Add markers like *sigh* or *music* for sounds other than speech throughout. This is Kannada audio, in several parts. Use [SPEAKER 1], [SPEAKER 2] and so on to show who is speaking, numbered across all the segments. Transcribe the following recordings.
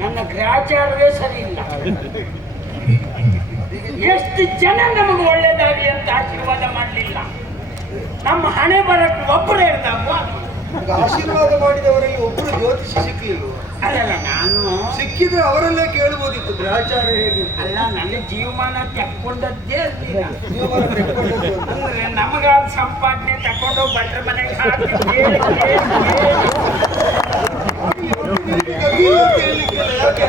[SPEAKER 1] ನನ್ನ ಗ್ರಾಚಾರವೇ ಸರಿ ಇಲ್ಲ ಎಷ್ಟು ಜನ ನಮಗೆ ಒಳ್ಳೇದಾಗಲಿ ಅಂತ ಆಶೀರ್ವಾದ ಮಾಡಲಿಲ್ಲ. ನಮ್ಮ ಹಣೆ ಬರಕ್ಕೆ ಒಬ್ಬರೇ ಇರ್ತಾವ
[SPEAKER 2] ಆಶೀರ್ವಾದ ಮಾಡಿದವರಲ್ಲಿ ಒಬ್ಬರು ಜ್ಯೋತಿಷಿ ಸಿಕ್ಲಿಲ್ಲ
[SPEAKER 1] ಅಲ್ಲಲ್ಲ ನಾನು
[SPEAKER 2] ಸಿಕ್ಕಿದ್ರೆ ಅವರಲ್ಲೇ ಕೇಳ್ಬೋದಿತ್ತು ಗ್ರಹಚಾರ ಹೇಗೆ
[SPEAKER 1] ಅಲ್ಲ ನನ್ನ ಜೀವಮಾನ ತೆಕ್ಕೊಂಡದ್ದೇ ಅಲ್ಲಿಲ್ಲ
[SPEAKER 2] ಜೀವಮಾನ ತೆಕ್ಕೊಂಡದ್ದು ಅಂತ.
[SPEAKER 1] ನಮಗಾದ ಸಂಪಾದನೆ ತಕೊಂಡು ಭಟ್ರ ಮನೆಗೆ ಹಾಕಿ ಕೇಳಿ, ಕೇಳಿ, ಕೇಳಿ.
[SPEAKER 2] ನಿನಗೆ ಗತಿಯಿಲ್ಲ ಅಂತ ಹೇಳ್ಲಿಕ್ಕಿಲ್ಲ, ಯಾಕೆ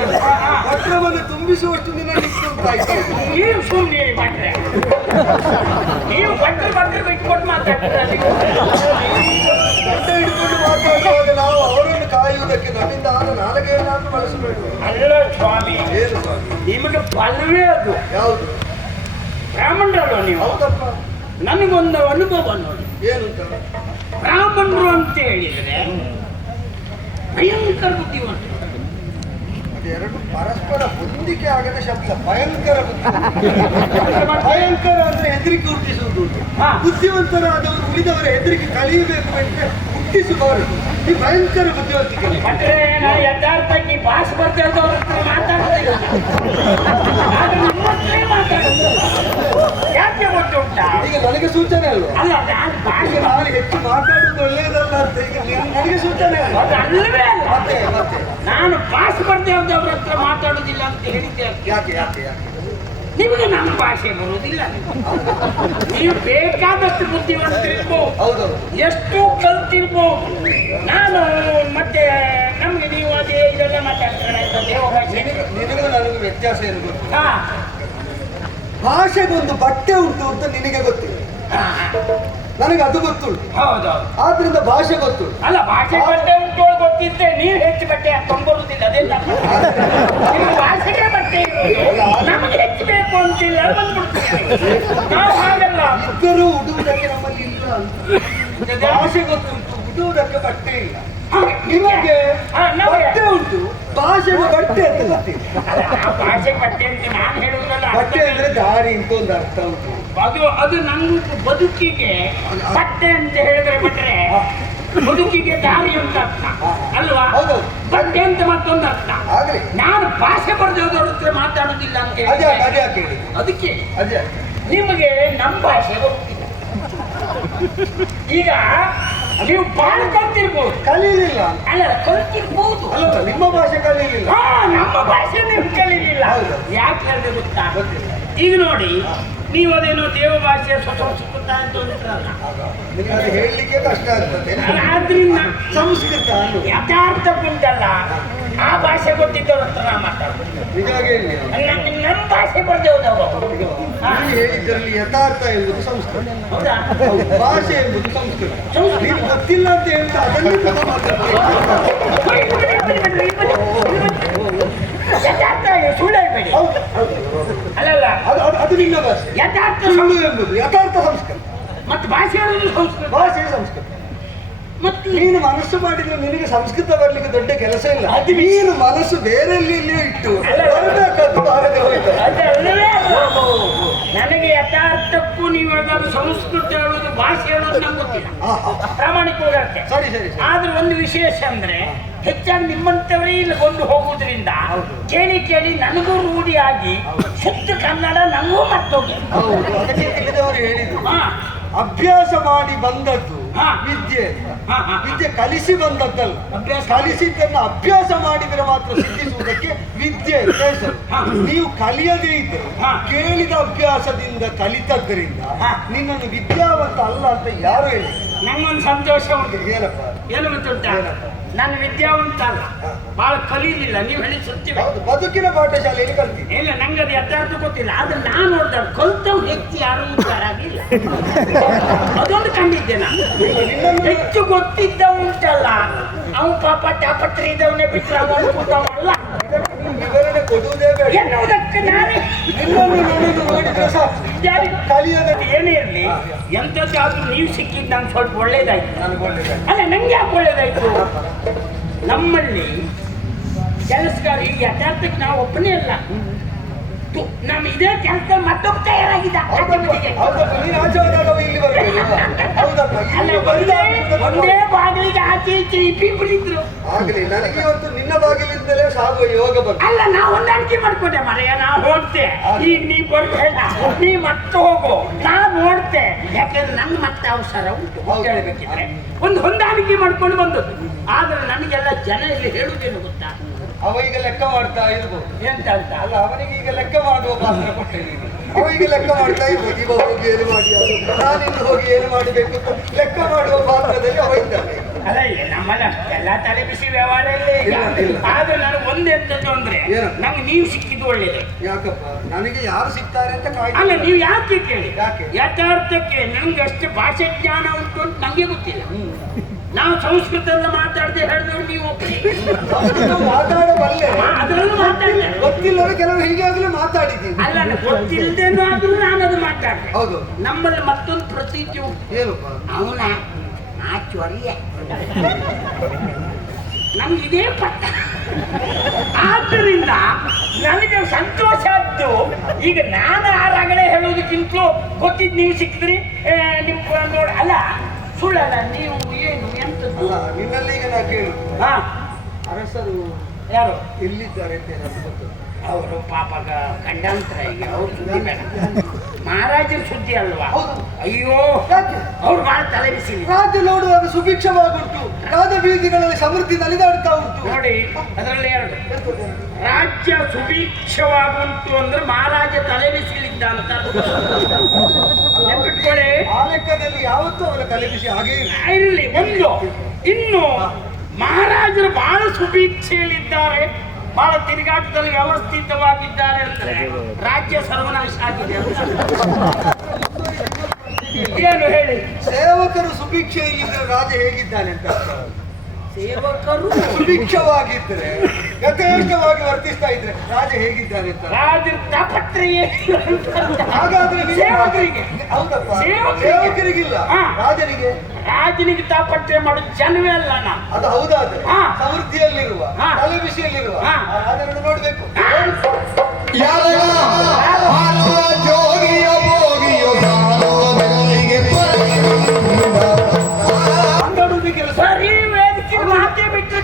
[SPEAKER 2] ಭದ್ರವನ್ನು ತುಂಬಿಸುವಷ್ಟು ದಿನ.
[SPEAKER 1] ನೀವು ಸುಮ್ಮನೆ ಭಟ್ರೆ ನೀವು ಭಟ್ರ ಭಟ್ರ ಬಿಟ್ಕೊಟ್ಟು ಮಾತಾಡ್ತೀರ
[SPEAKER 2] ಹಿಡ್ಕೊಂಡು ಮಾತಾಡುವಾಗ ನಾವು ಅವರನ್ನು ಕಾಯುವುದಕ್ಕೆ ನಮ್ಮಿಂದ ಆದ ನಾಲಗೆಯನ್ನಾದ್ರೂ ಬಳಸಬೇಕು.
[SPEAKER 1] ಅಲ್ಲ ಸ್ವಾಮಿ.
[SPEAKER 2] ಏನು ಸ್ವಾಮಿ?
[SPEAKER 1] ನಿಮಗೆ ಬಲವೇ ಅದು.
[SPEAKER 2] ಯಾವುದು?
[SPEAKER 1] ಬ್ರಾಹ್ಮಣರಲ್ಲ ನೀವು?
[SPEAKER 2] ಹೌದಪ್ಪ.
[SPEAKER 1] ನನಗೊಂದು ಅನುಭವ ನೋಡಿ.
[SPEAKER 2] ಏನು ಅಂತ
[SPEAKER 1] ಬ್ರಾಹ್ಮಣರು ಅಂತ ಹೇಳಿದ್ರೆ ಭಯಂಕರ ಬುದ್ಧಿವಂತರು
[SPEAKER 2] ಎರಡು ಪರಸ್ಪರ ಹೊಂದಿಕೆ ಆಗದ ಶಬ್ದ ಭಯಂಕರ ಬುದ್ಧಿ. *laughs* ಭಯಂಕರ ಅಂದ್ರೆ ಹೆದರಿಕೆ ಹುಟ್ಟಿಸುವುದು. ಬುದ್ಧಿವಂತರಾದವರು ಉಳಿದವರ ಹೆದರಿಕೆ ಕಲಿಯಬೇಕು ಅಂತ ಹುಟ್ಟಿಸುವವರು ಈ ಭಯಂಕರ ಬುದ್ಧಿವಂತಿಕೆ.
[SPEAKER 1] ಮತ್ತೆ ನಾನು ಯಥಾರ್ಥಕ್ಕೆ ಭಾಷ ಬರ್ತಿದ್ದವ್ರ ಹತ್ರ ಅಂತ ಆದ್ರೆ ನಿಮ್ಮ ಹತ್ರೇ ಮಾತಾಡೋದು? ಯಾಕೆ ಗೊತ್ತುಂಟಾ
[SPEAKER 2] ಈಗ ನನಗೆ ಸೂಚನೆ ಅಲ್ವಾ?
[SPEAKER 1] ಅಲ್ಲ ನಾನು ಭಾಷೆ
[SPEAKER 2] ನಾನು ಹೆಚ್ಚು ಮಾತಾಡೋದು ಒಳ್ಳೆಯದಲ್ಲ ಅಂತ ಈಗ ನಿನ್- ನನಗೆ ಸೂಚನೆ
[SPEAKER 1] ಅದು ಅಲ್ಲವೇ ಅಲ್ಲ.
[SPEAKER 2] ಮತ್ತೆ ಮತ್ತೆ.
[SPEAKER 1] ನಾನು ಅಂತ ಬರ್ತಿದ್ದವ್ರ ಹತ್ರ ಮಾತಾಡೋದಿಲ್ಲ ಅಂತ ಹೇಳಿದ್ದೆ
[SPEAKER 2] ಯಾಕೆ ಯಾಕೆ ಯಾಕೆ?
[SPEAKER 1] ನಿಮಗೆ ನಮ್ಮ ಭಾಷೆ ಬರುವುದಿಲ್ಲ. ನೀವು ಬೇಕಾದಷ್ಟು ಬುದ್ಧಿವಂತರಿರ್ಬೋದು
[SPEAKER 2] ಹೌದೌದು.
[SPEAKER 1] ಎಷ್ಟು ಕಲ್ತಿರ್ಬೋದು. ನಾನು ಮತ್ತೆ ನಮ್ಗೆ ನೀವು ಅದೇ ಇದೆಲ್ಲ ಮಾತಾಡ್ತಾರೆ
[SPEAKER 2] ವ್ಯತ್ಯಾಸ ಏನು ಗೊತ್ತು? ಭಾಷೆಗೊಂದು ಬಟ್ಟೆ ಉಂಟು ಅಂತ ನಿನಗೆ ಗೊತ್ತಿಲ್ಲ. ನನಗೆ ಅದು ಗೊತ್ತುಂಟು.
[SPEAKER 1] ಹೌದೌದು.
[SPEAKER 2] ಆದ್ರಿಂದ ಭಾಷೆ ಗೊತ್ತು
[SPEAKER 1] ಅಲ್ಲ ಭಾಷೆ ಬಟ್ಟೆ ಉಂಟೋಳು ಗೊತ್ತಿದ್ರೆ ನೀವು ಹೆಚ್ಚು ಬಟ್ಟೆ ಹಾಕೊಂಡು ಬರುವುದಿಲ್ಲ ಅದೇ *laughs* ತಪ್ಪು. ನಿಮ್ಗೆ ಭಾಷೆಗೆ ಬಟ್ಟೆ ಇರೋದು. ನಮಗೆ ಹೆಚ್ಚು ಬೇಕು ಅಂತಿಲ್ಲ ನಾವು ಹಾಗಲ್ಲ.
[SPEAKER 2] ಇದ್ದರೂ ಉಡುವುದಕ್ಕೆ ನಮ್ಮಲ್ಲಿ ಇಲ್ಲ ಅಂತ. ಭಾಷೆ ಗೊತ್ತುಂಟು ಉಡುವುದಕ್ಕೆ ಬಟ್ಟೆ ಇಲ್ಲ. ನಿಮಗೆ ಬಟ್ಟೆ ಉಂಟು ಭಾಷೆಗೆ ಬಟ್ಟೆ ಅಂತ ಗೊತ್ತಿಲ್ಲ.
[SPEAKER 1] ಭಾಷೆ ಬಟ್ಟೆ ಅಂತ ನಾನು ಹೇಳುವುದಲ್ಲ
[SPEAKER 2] ಬಟ್ಟೆ ಅಂದ್ರೆ ದಾರಿ ಅಂತ ಒಂದು ಅರ್ಥ ಉಂಟು.
[SPEAKER 1] ಅದು ಅದು ನಮ್ಮ ಬದುಕಿಗೆ ಬಟ್ಟೆ ಅಂತ ಹೇಳಿದ್ರೆ ಬಿಟ್ರೆ ಬದುಕಿಗೆ ದಾರಿ ಅಂತ. ಅರ್ಥ ಅಲ್ವಾ. ಬಟ್ಟೆ ಅಂತ ಮತ್ತೊಂದು ಅರ್ಥ ನಾನು ಭಾಷೆ ಬರ್ದವ್ರ ಹತ್ರ ಮಾತಾಡುದಿಲ್ಲ ಅಂತ
[SPEAKER 2] ಹೇಳಿ.
[SPEAKER 1] ಅದಕ್ಕೆ
[SPEAKER 2] ಅದೇ.
[SPEAKER 1] ನಿಮಗೆ ನಮ್ಮ ಭಾಷೆ ಗೊತ್ತಿಲ್ಲ. ಈಗ ನೀವು ಬಾಳ ಕಲ್ತಿರ್ಬೋದು.
[SPEAKER 2] ಕಲೀಲಿಲ್ಲ.
[SPEAKER 1] ಅಲ್ಲ ಕಲ್ತಿರ್ಬೋದು.
[SPEAKER 2] ಅಲ್ಲ ನಿಮ್ಮ ಭಾಷೆ ಕಲೀಲಿಲ್ಲ.
[SPEAKER 1] ಹಾ ನಮ್ಮ ಭಾಷೆ ನೀವು ಕಲೀಲಿಲ್ಲ.
[SPEAKER 2] ಹೌದು.
[SPEAKER 1] ಯಾಕೆ ಹೇಳಿದೆ ಗೊತ್ತಾ
[SPEAKER 2] ಗೊತ್ತಿಲ್ಲ.
[SPEAKER 1] ಈಗ ನೋಡಿ ನೀವು ಅದೇನೋ ದೇವ ಭಾಷೆ ಸಂಸ್ಕೃತ ಅಂತ ಅಂದ್ರಲ್ಲ.
[SPEAKER 2] ಹೇಳಲಿಕ್ಕೆ ಕಷ್ಟ ಆಗ್ತದೆ
[SPEAKER 1] ಆದ್ರಿಂದ
[SPEAKER 2] ಸಂಸ್ಕೃತ
[SPEAKER 1] ಯಥಾರ್ಥ ಬಂದಲ್ಲ ಆ ಭಾಷೆ ಗೊತ್ತಿದ್ದವ್ರು ಅಂತ ನಾ ಮಾತಾಡ್ಬೋದು. ನಮ್ಮ ಭಾಷೆ ಬರ್ದೇವ್ರು ಹೋದವರು
[SPEAKER 2] ಈಗ ನೀವು ಹೇಳಿದ್ದರಲ್ಲಿ ಯಥಾರ್ಥ ಎಂಬುದು ಸಂಸ್ಕೃತ ಭಾಷೆ ಎಂಬುದು ಸಂಸ್ಕೃತ. ನೀನು ಗೊತ್ತಿಲ್ಲ ಅಂತ ಹೇಳ್ತಾ ಅದನ್ನೇ
[SPEAKER 1] ಬನ್ನಿ, ಬನ್ನಿ. ಯಥಾರ್ಥ ಸುಳ್ಳು ಹೇಳ್ಬೇಡಿ
[SPEAKER 2] ಹೌದು ಹೌದು
[SPEAKER 1] ಅಲ್ಲಲ್ಲ
[SPEAKER 2] ಅದು ನಿನ್ನ ಭಾಷೆ
[SPEAKER 1] ಯಥಾರ್ಥ
[SPEAKER 2] ಸುಳ್ಳು ಎಂಬುದು ಯಥಾರ್ಥ ಸಂಸ್ಕೃತ.
[SPEAKER 1] ಮತ್ತೆ ಭಾಷೆ ಹೇಳೋದು ಸಂಸ್ಕೃತ.
[SPEAKER 2] ಭಾಷೆ ಸಂಸ್ಕೃತ.
[SPEAKER 1] ಮತ್ತು
[SPEAKER 2] ನೀನು ಮನಸ್ಸು ಮಾಡಿದ್ರೆ ನಿನಗೆ ಸಂಸ್ಕೃತ ಬರ್ಲಿಕ್ಕೆ ದೊಡ್ಡ ಕೆಲಸ ಇಲ್ಲ.
[SPEAKER 1] ಅದು
[SPEAKER 2] ನೀನು ಮನಸ್ಸು ಬೇರೆ ಇಟ್ಟು
[SPEAKER 1] ಅದಲ್ಲವೇ ಅಲ್ಲ. ನನಗೆ ಯಥಾರ್ಥಕ್ಕೂ ನೀವು ಹೇಳಿದಾಗ ಸಂಸ್ಕೃತ ಹೇಳೋದು ಭಾಷೆ ಹೇಳೋದು ನಂಗೆ ಗೊತ್ತಿಲ್ಲ. ಪ್ರಾಮಾಣಿಕವಾಗಿ
[SPEAKER 2] ಸರಿ ಸರಿ
[SPEAKER 1] ಆದ್ರೆ ಒಂದು ವಿಶೇಷ ಅಂದ್ರೆ ಹೆಚ್ಚಾಗಿ ನಿಮ್ಮಂಥವರೇ ಇಲ್ಲಿ ಬಂದು ಹೋಗುವುದರಿಂದ ಕೇಳಿ ಕೇಳಿ ನನಗೂ ರೂಢಿಯಾಗಿ ಶುದ್ಧ ಕನ್ನಡ ನನಗೂ ಮರ್ತೋಗಿ
[SPEAKER 2] ಅಭ್ಯಾಸ ಮಾಡಿ ಬಂದದ್ದು. ವಿದ್ಯೆ. ವಿದ್ಯೆ ಕಲಿಸಿ ಬಂದದ್ದಲ್ಲ.
[SPEAKER 1] ಅಭ್ಯಾಸ.
[SPEAKER 2] ಕಲಿಸಿದ್ದನ್ನು ಅಭ್ಯಾಸ ಮಾಡಿದರೆ ಮಾತ್ರ ಸಿದ್ಧಿಸುವುದಕ್ಕೆ ವಿದ್ಯೆ ಹೆಸರು. ನೀವು ಕಲಿಯದೇ ಇದ್ದರೆ. ಕೇಳಿದ ಅಭ್ಯಾಸದಿಂದ ಕಲಿತದ್ದರಿಂದ. ನಿನ್ನನ್ನು ವಿದ್ಯಾವಂತ ಅಲ್ಲ ಅಂತ ಯಾರು ಹೇಳಿ
[SPEAKER 1] ನಂಗೊಂದು ಸಂತೋಷ ಉಂಟು.
[SPEAKER 2] ಏನಪ್ಪ?
[SPEAKER 1] ಏನು ಗೊತ್ತುಂಟ? ನಾನು ವಿದ್ಯಾವಂತ ಅಲ್ಲ. ಬಹಳ ಕಲೀಲಿಲ್ಲ. ನೀವು ಹೇಳಿ ಸತ್ಯ
[SPEAKER 2] ಹೌದು ಬದುಕಿನ ಪಾಠಶಾಲೆಯಲ್ಲಿ ಕಲ್ತೀನಿ.
[SPEAKER 1] ಇಲ್ಲ ನಂಗೆ ಅದು ಯಥಾರ್ಥ ಗೊತ್ತಿಲ್ಲ. ಆದ್ರೆ ನಾನು ನೋಡ್ದ ಕಲ್ತ ವ್ಯಕ್ತಿ ಯಾರು ಉದ್ದಾರಾಗಿಲ್ಲ ಅದೊಂದು ಕಂಡಿದ್ದೆ ನಾನು. ಹೆಚ್ಚು ಗೊತ್ತಿದ್ದ ಉಂಟಲ್ಲ. ಅವನು ಪಾಪ ಟಾಪತ್ರಿ ಇದ್ದವನ್ನೇ ಬಿಟ್ಟರೆ ಅವನು ಕೂತವಲ್ಲ
[SPEAKER 2] ಇದಕ್ಕೆ ವಿವರಣೆ ಕೊಡುವುದೇ ಬೇಡ.
[SPEAKER 1] ಎನ್ನುವುದಕ್ಕೆ ನಾನೇ
[SPEAKER 2] ನಿನ್ನನ್ನು ನನ್ನನ್ನು ನೋಡಿದ್ರೆ ಸಾಕು.
[SPEAKER 1] ಯಾರಿಗೂ
[SPEAKER 2] ಕಲಿಯೋದಕ್ಕೆ
[SPEAKER 1] ಏನೇ ಇರಲಿ ಎಂಥದ್ದಾದ್ರೂ ನೀವು ಸಿಕ್ಕಿದ್ದು ನಂಗೆ ಸ್ವಲ್ಪ ಒಳ್ಳೇದಾಯ್ತು. ಅಲ್ಲ ನಂಗೆ ಯಾಕೆ ಒಳ್ಳೇದಾಯ್ತು? ನಮ್ಮಲ್ಲಿ ಕೆಲಸಗಾರ ಈಗ ಯಥಾರ್ಥಕ್ಕೆ ನಾವು ಒಬ್ಬನೇ ಅಲ್ಲ. ನಮ್ಮ ಇದೇ ಕೆಲಸ ಮತ್ತೊಬ್ಬ ತಯಾರಾಗಿದ್ದ ಒಂದೇ ಬಾಗಿಲಿಗೆ ಆಚೆ ಈಚೆ ಇಬ್ಬಿಬ್ರಿದ್ರು
[SPEAKER 2] ಆಗಲಿ ನನಗೆ ಇವತ್ತು ನಿನ್ನ ಬಾಗಿಲಿಂದಲೇ ಸಾಗುವ ಯೋಗ ಬಂತು.
[SPEAKER 1] ಅಲ್ಲ ನಾ ಹೊಂದಾಣಿಕೆ ಮಾಡ್ಕೊಂಡೆ ಮರೆಯ ನಾ ಹೋಗ್ತೆ ಈಗ ನೀ ಬರ್ಬೇಡ ನೀ ಮತ್ತೆ ಹೋಗು. ನಾ ನೋಡ್ತೆ. ಯಾಕಂದ್ರೆ ನನ್ನ ಮತ್ತೆ ಅವಸರ ಉಂಟು. ಹೇಳ್ಬೇಕಿದ್ರೆ ಒಂದು ಹೊಂದಾಣಿಕೆ ಮಾಡ್ಕೊಂಡು ಬಂದದ್ದು. ಆದ್ರೆ ನನಗೆಲ್ಲ ಜನ ಇಲ್ಲಿ ಹೇಳುವುದೇನು ಗೊತ್ತಾ?
[SPEAKER 2] ಅವ ಈಗ ಲೆಕ್ಕ ಮಾಡ್ತಾ ಇರ್ಬೋದು.
[SPEAKER 1] ಎಂತ ಅಂತ?
[SPEAKER 2] ಅಲ್ಲ ಅವನಿಗೆ ಈಗ ಲೆಕ್ಕ ಮಾಡುವ ಪಾತ್ರ ಕೊಟ್ಟಿದ್ದೀನಿ. ಅವ ಈಗ ಲೆಕ್ಕ ಮಾಡ್ತಾ ಇರ್ಬೋದು. ಇವ ಹೋಗಿ ಏನು ಮಾಡಿ ನಾನಿನ್ನು ಹೋಗಿ ಏನು ಮಾಡಬೇಕು ಅಂತ ಲೆಕ್ಕ ಮಾಡುವ ಪಾತ್ರದಲ್ಲಿ ಅವ ಇದ್ದಾನೆ.
[SPEAKER 1] ಅಲ್ಲ ನಮ್ಮಲ್ಲ ಎಲ್ಲ ತಲೆ ಬಿಸಿ ವ್ಯವಹಾರ ಇಲ್ಲ. ಆದ್ರೆ ನನಗೆ ಒಂದೇ ಎಂತದ್ದು ಅಂದ್ರೆ
[SPEAKER 2] ಏನು?
[SPEAKER 1] ನಂಗೆ ನೀವು ಸಿಕ್ಕಿದ್ದು ಒಳ್ಳೇದು.
[SPEAKER 2] ಯಾಕಪ್ಪ? ನನಗೆ ಯಾರು ಸಿಗ್ತಾರೆ ಅಂತ
[SPEAKER 1] ಅಲ್ಲ ನೀವು ಯಾಕೆ ಕೇಳಿ?
[SPEAKER 2] ಯಾಕೆ?
[SPEAKER 1] ಯಥಾರ್ಥಕ್ಕೆ ನಂಗೆ ಅಷ್ಟು ಭಾಷೆ ಜ್ಞಾನ ಉಂಟು ಅಂತ ನಂಗೆ ಗೊತ್ತಿಲ್ಲ. ನಾವು ಸಂಸ್ಕೃತದಲ್ಲಿ ಮಾತಾಡದೆ ಹೇಳಿದ್ರು ನೀವು
[SPEAKER 2] ಮಾತಾಡಬಲ್ಲೆ.
[SPEAKER 1] ಅದರಲ್ಲೂ ಗೊತ್ತಿಲ್ಲ
[SPEAKER 2] ಕೆಲವರು ಹೀಗೆ ಆಗಲೇ ಮಾತಾಡಿದ್ದೀನಿ
[SPEAKER 1] ಅಲ್ಲ ಗೊತ್ತಿಲ್ಲದೆ ಆದ್ರೂ ನಾನು ಅದು ಮಾತಾಡಿದೆ.
[SPEAKER 2] ಹೌದು.
[SPEAKER 1] ನಮ್ಮಲ್ಲಿ ಮತ್ತೊಂದು ಪ್ರತೀತಿ
[SPEAKER 2] ಏನಪ್ಪ?
[SPEAKER 1] ಅವನ ನಾ ಚೊರಿಯ ನಮ್ಗೆ ಇದೇ ಪಟ್ಟ. ಆದ್ದರಿಂದ ನನಗೆ ಸಂತೋಷ ಆಯ್ತು. ಈಗ ನಾನು ಆರಾಗಲೇ ಹೇಳೋದಕ್ಕಿಂತಲೂ ಗೊತ್ತಿದ್ದು ನೀವು ಸಿಕ್ಕಿದ್ರಿ. ನಿಮ್ಗೆ ನಿಮ್ ನೋಡ ಅಲ್ಲ ಸುಳ್ಳಲ್ಲ ನೀವು
[SPEAKER 2] ಅಲ್ಲ ನಿನ್ನಲ್ಲಿ ಈಗ ನಾ ಕೇಳು.
[SPEAKER 1] ಹಾ.
[SPEAKER 2] ಅರಸರು
[SPEAKER 1] ಯಾರು?
[SPEAKER 2] ಎಲ್ಲಿದ್ದಾರೆ ಅಂತ ಗೊತ್ತು?
[SPEAKER 1] ಅವರು ಪಾಪ ಗ- ಈಗ ಅವ್ರ ಸುದ್ದಿ ಬೇಡ. ಮಹಾರಾಜರ ಸುದ್ದಿ ಅಲ್ವಾ?
[SPEAKER 2] ಹೌದು.
[SPEAKER 1] ಅಯ್ಯೋ? ಅವ್ರು ಬಹಳ ತಲೆ ಬಿಸಿ
[SPEAKER 2] ರಾಜ್ಯ ನೋಡುವಾಗ ಸುಭಿಕ್ಷವಾಗುಂಟು. ರಾಜ ಬೀದಿಗಳಲ್ಲಿ ಸಮೃದ್ಧಿ ನಲಿದಾಡ್ತಾ ಉಂಟು.
[SPEAKER 1] ನೋಡಿ ಅದರಲ್ಲಿ ಎರಡು. ರಾಜ್ಯ ಸುಭಿಕ್ಷವಾಗುಂಟು ಅಂದ್ರೆ ಮಹಾರಾಜ ತಲೆ ಬಿಸಿಲಿದ್ದ ಅಂತ ನೆನ್ಪಿಟ್ಕೊಳ್ಳಿ.
[SPEAKER 2] ಆ ಲೆಕ್ಕದಲ್ಲಿ ಯಾವತ್ತೂ ಅವರ ತಲೆ ಬಿಸಿ ಹಾಗೆ
[SPEAKER 1] ಇರಲಿ ಒಂದು. ಇನ್ನು ಮಹಾರಾಜರು ಬಹಳ ಸುಭೀಕ್ಷೆಯಲ್ಲಿದ್ದಾರೆ, ಬಹಳ ತಿರುಗಾಟದಲ್ಲಿ ವ್ಯವಸ್ಥಿತವಾಗಿದ್ದಾರೆ ಅಂದ್ರೆ ರಾಜ್ಯ ಸರ್ವನಾಶ ಆಗಿದೆ ಏನು ಹೇಳಿ?
[SPEAKER 2] ಸೇವಕರು ಸುಭೀಕ್ಷೆಯಲ್ಲಿದ್ದರೆ ರಾಜ ಹೇಗಿದ್ದಾನೆ ಅಂತ.
[SPEAKER 1] ಸೇವಕರು
[SPEAKER 2] ಸುಭಿಕ್ಷವಾಗಿದ್ದರೆ ಯಥೇಷ್ಟವಾಗಿ ವರ್ತಿಸ್ತಾ ಇದ್ರೆ ರಾಜ ಹೇಗಿದ್ದಾರೆ ಅಂತ?
[SPEAKER 1] ರಾಜನ ತಾಪತ್ರೆಯೇ
[SPEAKER 2] ಹಾಗಾದ್ರೆ ನೀವು-
[SPEAKER 1] ಸೇವಕರಿಗೆ.
[SPEAKER 2] ಹೌದಪ್ಪ.
[SPEAKER 1] ಸೇವಕರಿಗೆ.
[SPEAKER 2] ಸೇವಕರಿಗಿಲ್ಲ.
[SPEAKER 1] ಹಾ.
[SPEAKER 2] ರಾಜನಿಗೆ?
[SPEAKER 1] ರಾಜನಿಗೆ ತಾಪತ್ರೆ ಮಾಡೋದು ಜನವೇ ಅಲ್ಲ ನಾ.
[SPEAKER 2] ಅದು ಹೌದಾದ್ರೆ.
[SPEAKER 1] ಹಾ.
[SPEAKER 2] ಸಮೃದ್ಧಿಯಲ್ಲಿರುವ
[SPEAKER 1] ಹಾ.
[SPEAKER 2] ತಲೆ ಬಿಸಿಯಲ್ಲಿರುವ
[SPEAKER 1] ಹಾ.
[SPEAKER 2] ಆ ರಾಜನನ್ನು ನೋಡ್ಬೇಕು. ಮಾತಾಡುವುದೇ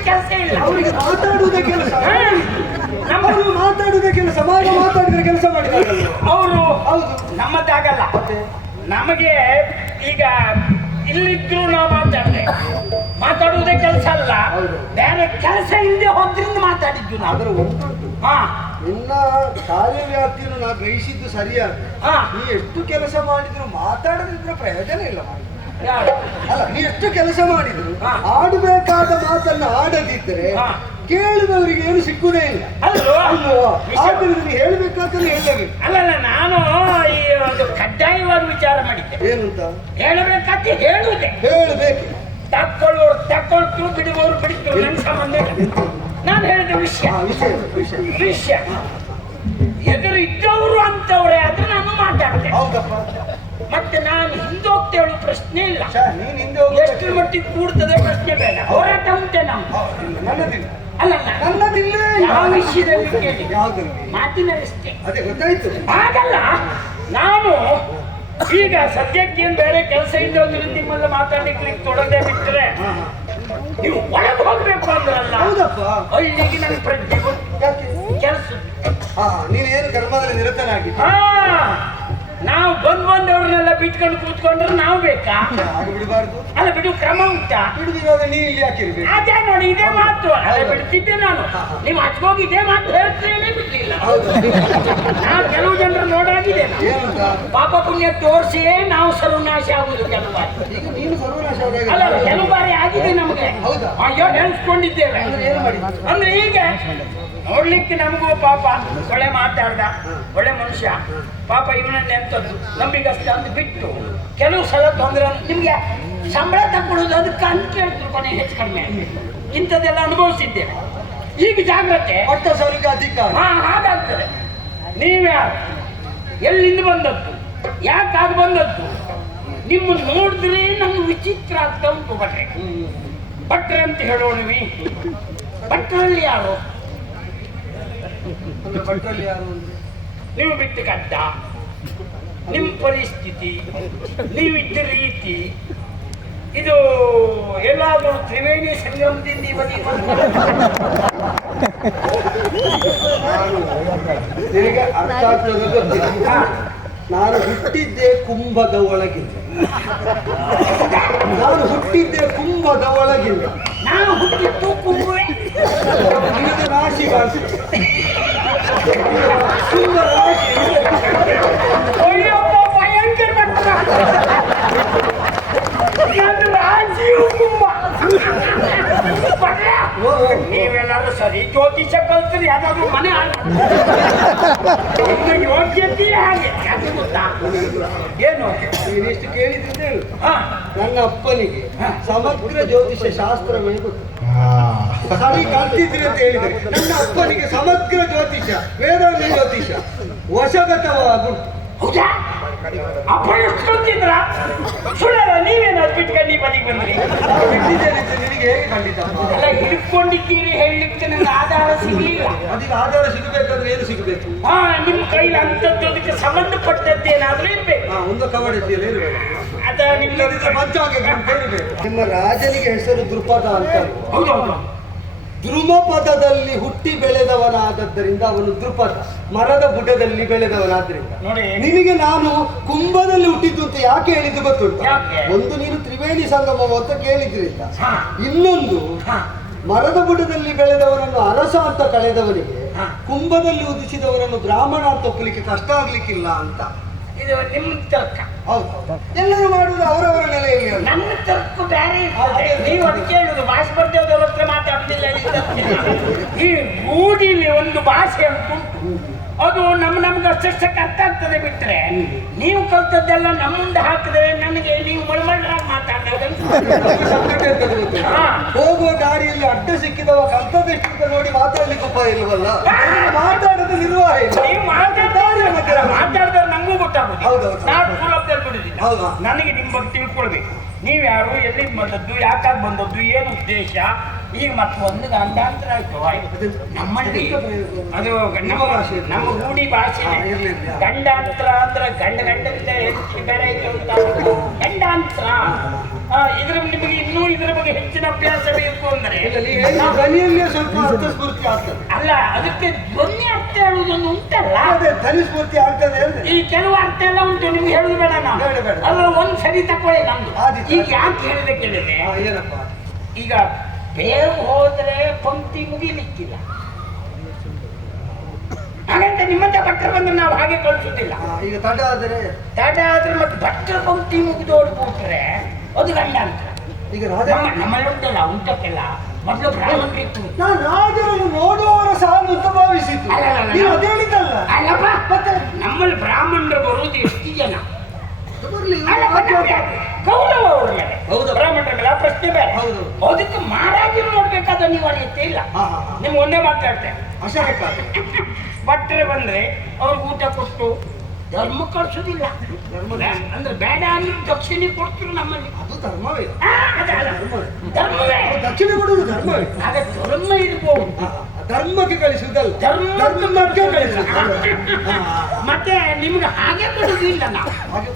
[SPEAKER 2] ಕೆಲಸ
[SPEAKER 1] ಇಲ್ಲ
[SPEAKER 2] ಅವರಿಗೆ ಮಾತಾಡುವುದೇ ಕೆಲಸ. ನಮ್ಮದು ಮಾತಾಡುವುದೇ ಕೆಲಸ. ಸಮಾಜ ಮಾತಾಡಿದ್ರೆ ಕೆಲಸ ಮಾಡಿದ್ದಾರೆ.
[SPEAKER 1] ಅವರು
[SPEAKER 2] ಹೌದು.
[SPEAKER 1] ನಮ್ಮದಾಗಲ್ಲ ನಮಗೆ ಈಗ ಇಲ್ಲಿದ್ರು ನಾವು ಮಾತಾಡ್ತೇವೆ. ಮಾತಾಡುವುದೇ ಕೆಲಸ ಅಲ್ಲ. ಬೇರೆ ಕೆಲಸ ಇಲ್ಲದೆ ಹೋದ್ರಿಂದ ಮಾತಾಡಿದ್ದು ನಾವು.
[SPEAKER 2] ಅದರ
[SPEAKER 1] ಹಾ.
[SPEAKER 2] ನಿನ್ನ ಕಾರ್ಯವ್ಯಾಪ್ತಿಯನ್ನು ನಾ ಗ್ರಹಿಸಿದ್ದು ಸರಿಯಾದ
[SPEAKER 1] ಹಾ.
[SPEAKER 2] ನೀ ಎಷ್ಟು ಕೆಲಸ ಮಾಡಿದ್ರು ಮಾತಾಡದಿದ್ರೆ ಪ್ರಯೋಜನ ಇಲ್ಲ. ಅಲ್ಲ ನೀ ಎಷ್ಟು ಕೆಲಸ ಮಾಡಿದ್ರು. ಆಡಬೇಕಾದ ಮಾತನ್ನ
[SPEAKER 1] ಆಡದಿದ್ರೆ.
[SPEAKER 2] ಕೇಳಿದವರಿಗೆ ಏನು ಸಿಕ್ಕುದೇ ಇಲ್ಲ. ಆದ್ರಿಂದ ಹೇಳ್ಬೇಕಾದ್ರೆ ಹೇಳಬೇಕು
[SPEAKER 1] ಅಲ್ಲಲ್ಲ ನಾನು ಈ ಒಂದು ಕಡ್ಡಾಯವಾದ ವಿಚಾರ ಮಾಡಿದ್ದೆ.
[SPEAKER 2] ಏನಂತ? ಅಂತ
[SPEAKER 1] ಹೇಳಬೇಕಾದ್ರೆ ಹೇಳುವುದೇ.
[SPEAKER 2] ಹೇಳಬೇಕು.
[SPEAKER 1] ತಕ್ಕೊಳ್ಳೋರು ತಕ್ಕೊಳ್ತು ಬಿಡುವವರು ಬಿಡಿತು ನನ್ನ ಸಂಬಂಧ. ನಾನು ಹೇಳಿದ ವಿಷಯ.
[SPEAKER 2] ವಿಷಯ ವಿಷಯ.
[SPEAKER 1] ವಿಷಯ. ಎದುರು ಇದ್ದವರು ಅಂತವ್ರೆ ಆದ್ರೆ ನಾನು ಮಾತಾಡ್ತೇನೆ.
[SPEAKER 2] ಹೌದಪ್ಪ.
[SPEAKER 1] ಮತ್ತೆ ನಾನು ಹಿಂದೋಗ್ತಾ ಹೇಳುವ ಪ್ರಶ್ನೆ ಇಲ್ಲ.
[SPEAKER 2] ಹಿಂದೆ
[SPEAKER 1] ಎಷ್ಟು ಮಟ್ಟಿಗೆ ಕೂಡ್ತದೆ ಪ್ರಶ್ನೆ ಬೇಡ. ಹೋರಾಟ ಉಂಟೆ
[SPEAKER 2] ನಮ್ಮದಿಲ್ಲ
[SPEAKER 1] ಅಲ್ಲ
[SPEAKER 2] ನನ್ನದಿಲ್ಲೇ.
[SPEAKER 1] ಯಾವ ವಿಷಯದಲ್ಲಿ ಕೇಳಿ?
[SPEAKER 2] ಅದೇ ಗೊತ್ತಾಯ್ತು.
[SPEAKER 1] ಹಾಗಲ್ಲ. ನಾನು ಈಗ ಸದ್ಯಕ್ಕೆ ಏನ್ ಬೇರೆ ಕೆಲಸ ಇಲ್ಲೋದ್ರಿಂದ ನಿಮ್ಮಲ್ಲ ಮಾತಾಡ್ಲಿಕ್ಕೆ ತೊಡದೆ ಬಿಟ್ಟರೆ. ನೀವು ಒಳಗೆ ಹೋಗ್ಬೇಕು ಅಂದ್ರಲ್ಲ
[SPEAKER 2] ಹೌದಪ್ಪ.
[SPEAKER 1] ಅಲ್ಲಿಗೆ ನನ್ನ ಪ್ರಜ್ಞೆ ಕೆಲಸ.
[SPEAKER 2] ನೀನೇನು ಕರ್ಮದಲ್ಲಿ ನಿರತನಾಗಿ.
[SPEAKER 1] ಹಾ. ನಾವು ಬಂದ್ ಬಂದವ್ರನ್ನೆಲ್ಲ ಬಿಟ್ಕೊಂಡು ಕೂತ್ಕೊಂಡ್ರೆ ನಾವು ಬೇಕಾ?
[SPEAKER 2] ಹಾಗೆ ಬಿಡಬಾರ್ದು.
[SPEAKER 1] ಅಲ್ಲ ಬಿಡು ಕ್ರಮ ಉಂಟಾ.
[SPEAKER 2] ಬಿಡುದಿರುವಾಗ ನೀ ಇಲ್ಲಿ ಹಾಕಿರ್ಬೇಕು
[SPEAKER 1] ಅದೇ ನೋಡಿ ಇದೇ ಮಾತು. ಅಲ್ಲ ಬಿಡ್ತಿದ್ದೆ ನಾನು. ನೀವು ಹಚ್ಕೋಗಿ ಇದೇ ಮಾತು ಹೇಳ್ತೇನೆ ಬಿಡ್ಲಿಲ್ಲ. ನಾವು ಕೆಲವು ಜನರು ನೋಡಾಗಿದೆ ಪಾಪ ಪುಣ್ಯ ತೋರಿಸಿ ನಾವು ಸರ್ವನಾಶ ಆಗುದು ಕೆಲವು ಬಾರಿ.
[SPEAKER 2] ಈಗ ನೀನು ಸರ್ವನಾಶ ಆದಾಗ
[SPEAKER 1] ಅಲ್ಲ ಕೆಲವು ಬಾರಿ ಆಗಿದೆ ನಮಗೆ.
[SPEAKER 2] ಹೌದಾ?
[SPEAKER 1] ಅಯ್ಯೋ ಹೇಳ್ಸ್ಕೊಂಡಿದ್ದೇವೆ
[SPEAKER 2] ಅಂದ್ರೆ ಈಗ ಮಾಡಿ
[SPEAKER 1] ಅಂದ್ರೆ ಹೀಗೆ ನೋಡ್ಲಿಕ್ಕೆ ನಮಗೂ ಪಾಪ. ಒಳ್ಳೆ ಮಾತಾಡ್ದ. ಒಳ್ಳೆ ಮನುಷ್ಯ. ಪಾಪ ಇವನನ್ನ ಎಂತದ್ದು ನಂಬಿಗಷ್ಟ ಅಂತ ಬಿಟ್ಟು ಕೆಲವು ಸಲ ತೊಂದರೆ ನಿಮ್ಗೆ ಸಂಬಳ ತಗೊಳ್ಳೋದು ಅದಕ್ಕೆ ಅಂತ ಕೇಳಿದ್ರು ಕೊನೆ ಹೆಚ್ಚು ಕಡಿಮೆ. ಇಂಥದ್ದೆಲ್ಲ ಅನುಭವಿಸಿದ್ದೇವೆ ಈಗ ಜಾಗ್ರತೆ. ಹಾ ಹಾಗಾಗ್ತದೆ. ನೀವ್ಯಾರು ಎಲ್ಲಿಂದ ಬಂದದ್ದು? ಯಾಕಾಗ ಬಂದದ್ದು? ನಿಮ್ಮ ನೋಡಿದ್ರೆ ನಮ್ಗೆ ವಿಚಿತ್ರ ಆಗ್ತಾ ಉಂಟು ಭಟ್ರೆ. ಭಟ್ರೆ ಅಂತ ಹೇಳೋಣವಿ. ಭಟ್ರಲ್ಲಿ ಯಾರು?
[SPEAKER 2] ಯಾರು ಅಂದ್ರೆ?
[SPEAKER 1] ನೀವು ಬಿಟ್ಟು ಕಟ್ಟ ನಿಮ್ಮ ಪರಿಸ್ಥಿತಿ ನೀವಿದ್ದ ರೀತಿ. ಇದು ಎಲ್ಲಾದರೂ ತ್ರಿವೇಣಿ ಸಂಗಮದಿಂದ
[SPEAKER 2] ನಿನಗೆ ಅರ್ಥ. ನಾನು ಹುಟ್ಟಿದ್ದೆ ಕುಂಭದ ಒಳಗಿಂದ. ನಾನು ಹುಟ್ಟಿದ್ದೆ ಕುಂಭದ ಒಳಗಿಂದ.
[SPEAKER 1] ನಾನು ಹುಟ್ಟಿದ್ದು
[SPEAKER 2] ಕುಂಭ ರಾಶಿ ಕಾಣಿಸ್ತದೆ
[SPEAKER 1] ನೀವೆಲ್ಲರೂ ಸರಿ ಜ್ಯೋತಿಷ್ಯ ಕಲ್ತ್ರಿ ಯಾವ್ದಾದ್ರು ಮನೆ. ನಿಮ್ಮ ಯೋಗ್ಯತೆ ಹಾಗೆ. ಯಾಕೆ ಗೊತ್ತಾ? ಏನು?
[SPEAKER 2] ನೀನಿಷ್ಟು ಕೇಳಿದ್ರೆ ಹೇಳು ನನ್ನ ಅಪ್ಪನಿಗೆ ಸಮಗ್ರ ಜ್ಯೋತಿಷ ಶಾಸ್ತ್ರ ಗೊತ್ತು ಸರಿ ಕಲ್ತಿದ್ರಿ ಅಂತ ಹೇಳಿದ್ರೆ ನನ್ನ ಅಪ್ಪನಿಗೆ ಸಮಗ್ರ ಜ್ಯೋತಿಷ ವೇದಾಂತ ಜ್ಯೋತಿಷ ವಶಗತವಾಗುಂಟು
[SPEAKER 1] ಹೌದಾ? ಅಪ್ಪ ಎಷ್ಟು ಗೊತ್ತಿದ್ರ ಸುಳ್ಳಲ್ಲ ನೀವೇನಾದ್ರು ಬಿಟ್ಕೊಂಡು ಬದಿಗೆ ಬಂದ್ರಿ?
[SPEAKER 2] ಬಿಟ್ಟಿದ್ದೇನೆ ಅಂತ ನಿನಗೆ ಹೇಗೆ ಖಂಡಿತ
[SPEAKER 1] ಎಲ್ಲ ಹಿಡ್ಕೊಂಡಿದ್ದೀರಿ ಹೇಳಲಿಕ್ಕೆ ನನಗೆ ಆಧಾರ ಸಿಗಲಿಲ್ಲ.
[SPEAKER 2] ಅದಕ್ಕೆ ಆಧಾರ ಸಿಗಬೇಕಾದ್ರೆ ಏನು ಸಿಗಬೇಕು?
[SPEAKER 1] ಹಾ ನಿಮ್ಮ ಕೈಲಿ ಅಂಥದ್ದು ಅದಕ್ಕೆ ಸಂಬಂಧಪಟ್ಟದ್ದೇನಾದ್ರೂ ಇರ್ಬೇಕು.
[SPEAKER 2] ಹಾ ಒಂದು ಕವಡ ಇದೆಯಲ್ಲ ಇರಬೇಕು.
[SPEAKER 1] ಅದ ನಿಮ್ಮ
[SPEAKER 2] ಪಂಚಾಂಗ ನಿಮ್ಮ ರಾಜನಿಗೆ ಹೆಸರು ದೃಪದ ಅಂತ.
[SPEAKER 1] ಹೌದೌದು
[SPEAKER 2] ಧ್ರುಮಪದದಲ್ಲಿ ಹುಟ್ಟಿ ಬೆಳೆದವನಾದದ್ದರಿಂದ ಅವನು ದೃಪದ ಮರದ ಬುಡದಲ್ಲಿ ಬೆಳೆದವನಾದ್ರಿಂದ. ನಿನಗೆ ನಾನು ಕುಂಭದಲ್ಲಿ ಹುಟ್ಟಿದ್ದು ಅಂತ ಯಾಕೆ ಹೇಳಿದ್ದು ಗೊತ್ತುಂಟ? ಒಂದು ನೀನು ತ್ರಿವೇಣಿ ಸಂಗಮ ಅಂತ ಕೇಳಿದ್ರಿಂದ. ಇನ್ನೊಂದು ಮರದ ಬುಡದಲ್ಲಿ ಬೆಳೆದವನನ್ನು ಅರಸ ಅಂತ ಕಳೆದವನಿಗೆ. ಕುಂಭದಲ್ಲಿ ಉದಿಸಿದವನನ್ನು ಬ್ರಾಹ್ಮಣ ಅಂತ ಒಪ್ಪಲಿಕ್ಕೆ ಕಷ್ಟ ಆಗ್ಲಿಕ್ಕಿಲ್ಲ ಅಂತ.
[SPEAKER 1] ಇದು ನಿಮ್ಮ ತರ್ಕ.
[SPEAKER 2] ಎಲ್ಲರೂ ಮಾಡುವುದು ಅವರವರ ನೆಲೆಯಲ್ಲಿ.
[SPEAKER 1] ನನ್ನ ತರ್ಕು ಬೇರೆ ನೀವು ಅದಕ್ಕೆ ಹೇಳುದು ಭಾಷೆ ಬರ್ದೇವ್ರ ಹತ್ರ ಮಾತಾಡುದಿಲ್ಲ ಈ ಗೂಡಿಲಿ ಒಂದು ಭಾಷೆ ಉಂಟು. ಅದು ನಮ್ ನಮ್ಗೆ ಅಷ್ಟಕ್ಕೆ ಅರ್ಥ ಆಗ್ತದೆ ಬಿಟ್ರೆ, ನೀವು ಕಲ್ತದ್ದೆಲ್ಲ ನಮ್ಮಿಂದ ಮುಂದೆ ಹಾಕಿದ್ರೆ ನನಗೆ ನೀವು ಮಳಮಳ್ಳಾಗಿ ಮಾತಾಡೋದು ಹಾ.
[SPEAKER 2] ಹೋಗುವ ದಾರಿಯಲ್ಲಿ ಅಡ್ಡ ಸಿಕ್ಕಿದವ ಅಂತ ನೋಡಿ ಮಾತಾಡ್ಲಿಕ್ಕೆ ಉಪಾಯ ಇಲ್ವಲ್ಲ? ಮಾತಾಡೋದು ನಿರ್ವಾಹ
[SPEAKER 1] ಮಾತಾಡಿದ್ರೆ ನಂಗೂ? ನನಗೆ ನಿಮ್ ಬಗ್ಗೆ ತಿಳ್ಕೊಳ್ಬೇಕು. ನೀವ್ಯಾರು ಎಲ್ಲಿಂದ ಬಂದದ್ದು ಯಾಕಾಗಿ ಬಂದದ್ದು ಏನು ಉದ್ದೇಶ? ಈಗ ಮತ್ತೆ ಒಂದು ಗಂಡಾಂತರ ಆಯ್ತು ಆಯ್ತು. ನಮ್ಮಲ್ಲಿ ಅದು ನಮ್ಮ
[SPEAKER 2] ಭಾಷೆ.
[SPEAKER 1] ನಮ್ಮ ರೂಢಿ ಭಾಷೆ. ಗಂಡಾಂತರ ಅಂದ್ರೆ ಗಂಡ ಗಂಡದಿಂದ ಹೆಚ್ಚು ಬೇರೆ ಆಯ್ತು ಅಂತ ಗಂಡಾಂತರ ಇದ್ರ ನಿಮಗೆ ಇನ್ನೂ ಇದ್ರ ಬಗ್ಗೆ ಹೆಚ್ಚಿನ ಅಭ್ಯಾಸ ಬೇಕು ಅಂದ್ರೆ
[SPEAKER 2] ಸ್ವಲ್ಪ ಅರ್ಥಸ್ಫೂರ್ತಿ ಆಗ್ತದೆ
[SPEAKER 1] ಅಲ್ಲ ಅದಕ್ಕೆ ಧ್ವನಿ ಅರ್ಥ ಹೇಳುವುದನ್ನು ಉಂಟಲ್ಲ
[SPEAKER 2] ಧ್ವನಿ ಸ್ಫೂರ್ತಿ ಆಗ್ತದೆ
[SPEAKER 1] ಈ ಕೆಲವು ಅರ್ಥ ಎಲ್ಲ ಉಂಟು ನಿಮ್ಗೆ ಹೇಳುದು ಬೇಡ
[SPEAKER 2] ನಾವು.
[SPEAKER 1] ಅಲ್ಲ ಒಂದ್ ಸರಿ ತಕೊಳ್ಳಿ ನಮ್ದು ಈಗ. ಯಾಕೆ ಹೇಳಿದೆ
[SPEAKER 2] ಕೇಳಿದೆ
[SPEAKER 1] ಈಗ ಬೇಗ ಹೋದ್ರೆ ಪಂಕ್ತಿ ಮುಗಿಲಿಕ್ಕಿಲ್ಲ. ಹಾಗಂತ ನಿಮ್ಮಂತ ಭಟ್ರು ಬಂದ್ರೆ ನಾವು ಹಾಗೆ ಕಳಿಸುದಿಲ್ಲ.
[SPEAKER 2] ಈಗ ತಡ ಆದರೆ?
[SPEAKER 1] ತಡ ಆದ್ರೆ ಮತ್ತೆ ಭಟ್ರ ಪಂಕ್ತಿ ಮುಗಿದು ಓಡ್ಬಿಟ್ರೆ ಅದು ಗಂಡ ಅಂತ.
[SPEAKER 2] ಈಗ
[SPEAKER 1] ನಮ್ಮಲ್ಲಿ ಉಂಟಲ್ಲ ಉಂಟಕ್ಕೆಲ್ಲ. ಮೊದಲು ಬ್ರಾಹ್ಮಣರಿತ್ತು
[SPEAKER 2] ನಾನು ರಾಜರನ್ನು ನೋಡುವವರ ಸಾಲು ಅಂತ ಹೇಳಿದ್ದಲ್ಲ.
[SPEAKER 1] ಅಲ್ಲಪ್ಪ.
[SPEAKER 2] ಮತ್ತೆ
[SPEAKER 1] ನಮ್ಮಲ್ಲಿ ಬ್ರಾಹ್ಮಣರು ಬರುವುದು ಎಷ್ಟು ಜನ? ಅವ್ರಿಗೆ ಗೌರವ ಅವ್ರ ಮೇಲೆ
[SPEAKER 2] ಹೌದು.
[SPEAKER 1] ಬ್ರಾಹ್ಮಣರ ಮೇಲೆ ಆ ಪ್ರಶ್ನೆ ಬೇಡ.
[SPEAKER 2] ಹೌದು.
[SPEAKER 1] ಅದಕ್ಕೆ ಮಹಾರಾಜರು ನೋಡ್ಬೇಕಾದ ಇಲ್ಲ.
[SPEAKER 2] ಹಾ, ಹಾ, ಹಾ.
[SPEAKER 1] ನಿಮ್ಗೆ ಒಂದೇ ಮಾತಾಡ್ತೇನೆ
[SPEAKER 2] ಅಶರಕ್ಕಾಗ *laughs*
[SPEAKER 1] ಭಟ್ರೆ ಬಂದ್ರೆ ಅವ್ರಿಗೆ ಊಟ ಕೊಟ್ಟು ಧರ್ಮ ಕಳ್ಸೋದಿಲ್ಲ.
[SPEAKER 2] ಧರ್ಮ
[SPEAKER 1] ಅಂದ್ರೆ ಬೇಡ ಅಂದ್ರೆ ದಕ್ಷಿಣೆ ಕೊಡ್ತಿರು ನಮ್ಮಲ್ಲಿ.
[SPEAKER 2] ಅದು ಧರ್ಮವೇ.
[SPEAKER 1] ಧರ್ಮವೇ.
[SPEAKER 2] ದಕ್ಷಿಣ ಕೊಡುವುದು ಧರ್ಮವೇ.
[SPEAKER 1] ಆಗ ಧರ್ಮ ಇರ್ಬೋದು.
[SPEAKER 2] ಧರ್ಮಕ್ಕೆ ಕಳಿಸುವುದಲ್ಲ.
[SPEAKER 1] ಧರ್ಮ-
[SPEAKER 2] ಧರ್ಮಕ್ಕೆ ಹಾ. *laughs*
[SPEAKER 1] ಮತ್ತೆ ನಿಮ್ಗೆ ಹಾಗೆ ಕೊಡುದಿಲ್ಲ ನಾವು.
[SPEAKER 2] ಹಾಗೆ